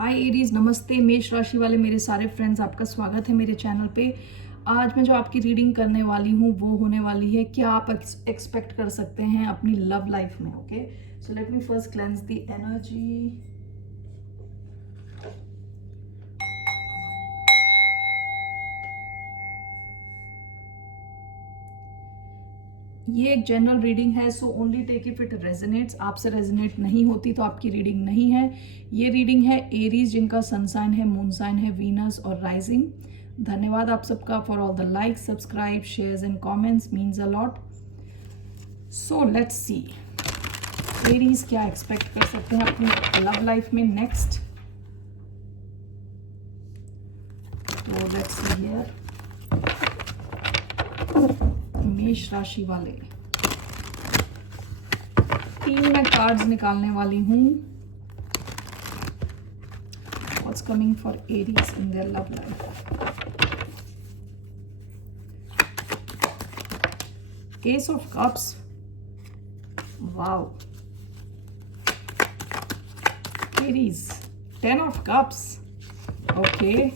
हाय Aries, नमस्ते। मेष राशि वाले मेरे सारे फ्रेंड्स, आपका स्वागत है मेरे चैनल पे। आज मैं जो आपकी रीडिंग करने वाली हूँ वो होने वाली है क्या आप एक्सपेक्ट कर सकते हैं अपनी लव लाइफ में। Okay, so let me first cleanse the energy. ये एक जनरल रीडिंग है, so only take if it resonates. आपसे रेजोनेट नहीं होती तो आपकी रीडिंग नहीं है। ये रीडिंग है एरीज जिनका सन साइन है, मून साइन है, वीनस और राइजिंग। धन्यवाद आप सबका for all the likes, subscribe, shares and comments, means a lot. So let's see Aries क्या एक्सपेक्ट कर सकते हैं अपनी लव लाइफ में नेक्स्ट। तो लेट्स सी हियर मेष राशि वाले। 3 मैं कार्ड्स निकालने वाली हूं। What's coming for Aries in their love life. S of cups, wow. Aries 10 of cups, okay.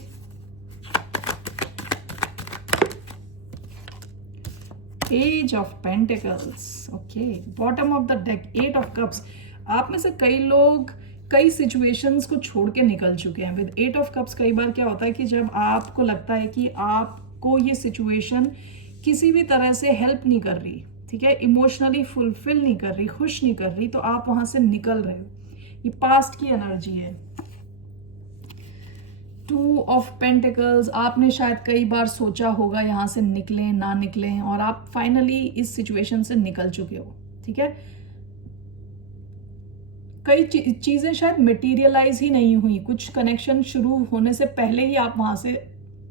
Page of pentacles, okay. Bottom of the deck 8 of cups. आप में से कई लोग कई सिचुएशंस को छोड़ के निकल चुके हैं। विद 8 ऑफ कप्स कई बार क्या होता है कि जब आपको लगता है कि आपको ये सिचुएशन किसी भी तरह से हेल्प नहीं कर रही, ठीक है, इमोशनली फुलफिल नहीं कर रही, खुश नहीं कर रही, तो आप वहां से निकल रहे हो। ये पास्ट की एनर्जी है। 2 ऑफ पेंटिकल्स, आपने शायद कई बार सोचा होगा यहाँ से निकलें ना निकलें, और आप फाइनली इस सिचुएशन से निकल चुके हो, ठीक है। कई चीजें शायद मटेरियलाइज ही नहीं हुई, कुछ कनेक्शन शुरू होने से पहले ही आप वहां से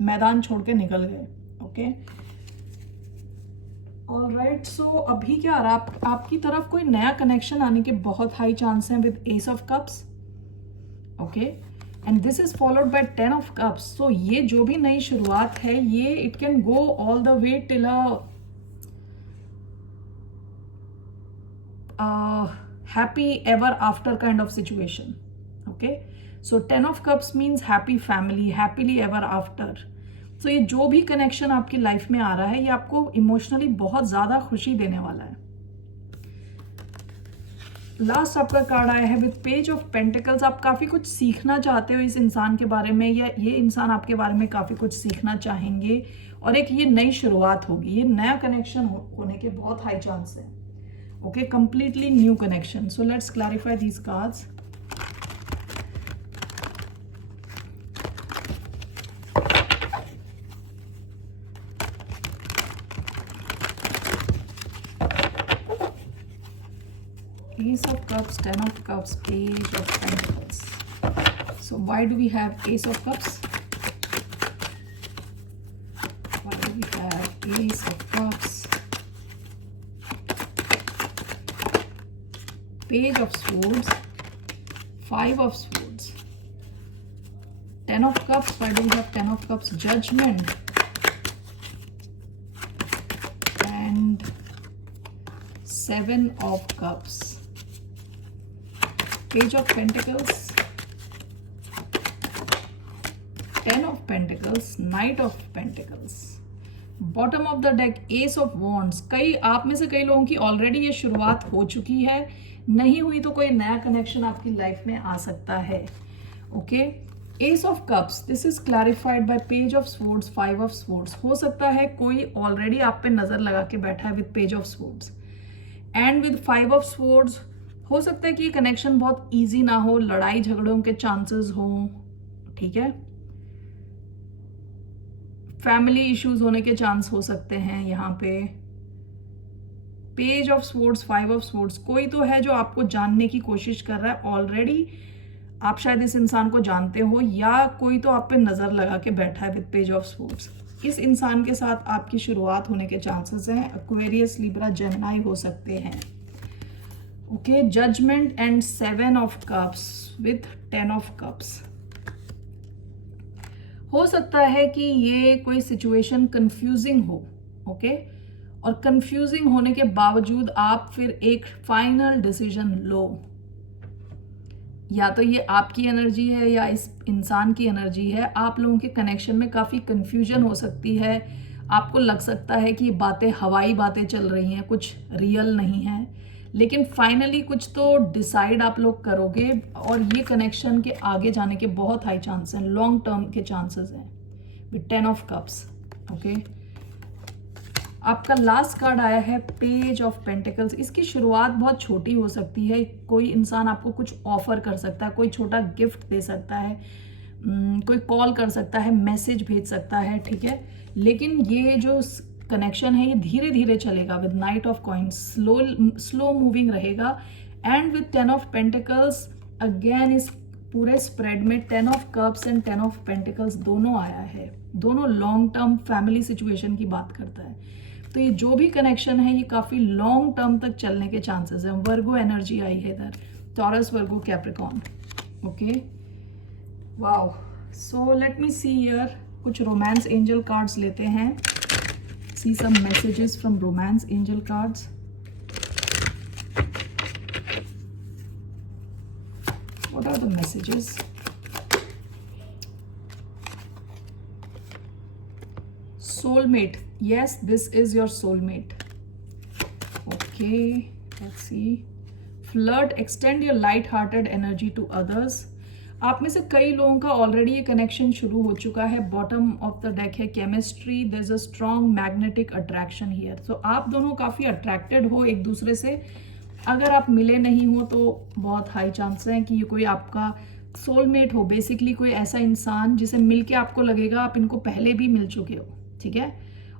मैदान छोड़ के निकल गए। Okay, alright. सो अभी क्या आ रहा है, आपकी तरफ कोई नया कनेक्शन आने के बहुत हाई चांस हैं with ace of cups. Okay, and this is followed by 10 of cups. So ये जो भी नई शुरुआत है, ये it can go all the way till happy ever after kind of situation. Okay, so 10 of cups means happy family, happily ever after. तो ये जो भी कनेक्शन आपकी लाइफ में आ रहा है, ये आपको इमोशनली बहुत ज्यादा खुशी देने वाला है। लास्ट आपका कार्ड आया है विद पेज ऑफ पेंटिकल्स। आप काफी कुछ सीखना चाहते हो इस इंसान के बारे में, या ये इंसान आपके बारे में काफी कुछ सीखना चाहेंगे, और एक ये नई शुरुआत होगी। ये नया कनेक्शन होने के बहुत हाई चांस है। Okay, completely new connection. So let's clarify these cards. Ace of Cups, 10 of Cups, Page of Pentacles. So why do we have Ace of Cups? Why do we have Ace of Cups? Page of Swords, 5 of Swords, 10 of Cups. Why do we have 10 of Cups? Judgment and 7 of Cups. Page of Pentacles, 10 of Pentacles, Knight of Pentacles. Bottom of the deck, Ace of Wands. आप में से कई लोगों की already ये शुरुआत हो चुकी है, नहीं हुई तो कोई नया कनेक्शन आपकी लाइफ में आ सकता है। Okay, Ace of Cups, this is clarified by Page of Swords, 5 of Swords. हो सकता है कोई ऑलरेडी आप पे नजर लगा के बैठा है with Page of Swords and with 5 of Swords। हो सकता है कि कनेक्शन बहुत इजी ना हो, लड़ाई झगड़ों के चांसेस हो, ठीक है, फैमिली इश्यूज होने के चांस हो सकते हैं यहाँ पे। Page of swords, 5 of swords, कोई तो है जो आपको जानने की कोशिश कर रहा है ऑलरेडी। आप शायद इस इंसान को जानते हो, या कोई तो आप पे नजर लगा के बैठा है विद पेज ऑफ स्वॉर्ड्स। इस इंसान के साथ आपकी शुरुआत होने के चांसेस हैं। एक्वेरियस, लिब्रा, जेमिनी हो सकते हैं। Okay, judgement and 7 of cups विथ 10 ऑफ कप्स। हो सकता है कि ये कोई सिचुएशन कंफ्यूजिंग हो, ओके, और कंफ्यूजिंग होने के बावजूद आप फिर एक फाइनल डिसीजन लो। या तो ये आपकी एनर्जी है या इस इंसान की एनर्जी है। आप लोगों के कनेक्शन में काफ़ी कंफ्यूजन हो सकती है। आपको लग सकता है कि ये बातें हवाई बातें चल रही हैं, कुछ रियल नहीं है, लेकिन फाइनली कुछ तो डिसाइड आप लोग करोगे और ये कनेक्शन के आगे जाने के बहुत हाई चांस हैं, लॉन्ग टर्म के चांसेस हैं विद 10 ऑफ कप्स। ओके, आपका लास्ट कार्ड आया है पेज ऑफ पेंटिकल्स। इसकी शुरुआत बहुत छोटी हो सकती है। कोई इंसान आपको कुछ ऑफर कर सकता है, कोई छोटा गिफ्ट दे सकता है, कोई कॉल कर सकता है, मैसेज भेज सकता है, ठीक है। लेकिन ये जो कनेक्शन है ये धीरे धीरे चलेगा with knight of coins, slow moving रहेगा। And with 10 of pentacles again इस पूरे स्प्रेड में 10 of cups and 10 of pentacles दोनों आया है। दोनों लॉन्ग टर्म फैमिली सिचुएशन की बात करता है। तो ये जो भी कनेक्शन है ये काफ़ी लॉन्ग टर्म तक चलने के चांसेस हैं। वर्गो एनर्जी आई है इधर, Taurus, Virgo, Capricorn. Okay, wow. So let me see here, कुछ रोमांस एंजल कार्ड्स लेते हैं। See some messages from romance angel cards. What are the messages? Soulmate. Yes, this is your soulmate. Okay, let's see. Flirt. Extend your light-hearted energy to others. आप में से कई लोगों का already ये connection शुरू हो चुका है। बॉटम ऑफ द डेक है chemistry. There is a strong magnetic attraction here. So आप दोनों काफ़ी अट्रैक्टेड हो एक दूसरे से। अगर आप मिले नहीं हो तो बहुत हाई चांस है कि ये कोई आपका सोलमेट हो। बेसिकली कोई ऐसा इंसान जिसे मिलके आपको लगेगा आप इनको पहले भी मिल चुके हो, ठीक है।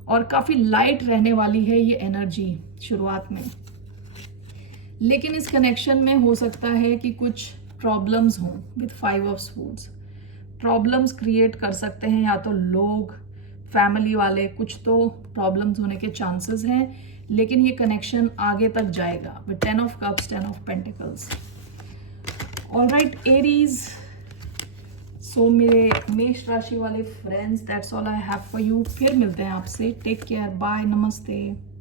और काफ़ी लाइट रहने वाली है ये एनर्जी शुरुआत में। लेकिन इस कनेक्शन में हो सकता है कि कुछ प्रॉब्लम्स हों with 5 of swords. Problems create कर सकते हैं या तो लोग, फैमिली वाले, कुछ तो प्रॉब्लम्स होने के चांसेस हैं। लेकिन ये कनेक्शन आगे तक जाएगा with 10 of cups, 10 of pentacles. Alright Aries, so मेरे मेष राशि वाले friends, that's all I have for you. फिर मिलते हैं आपसे। टेक केयर, बाय, नमस्ते।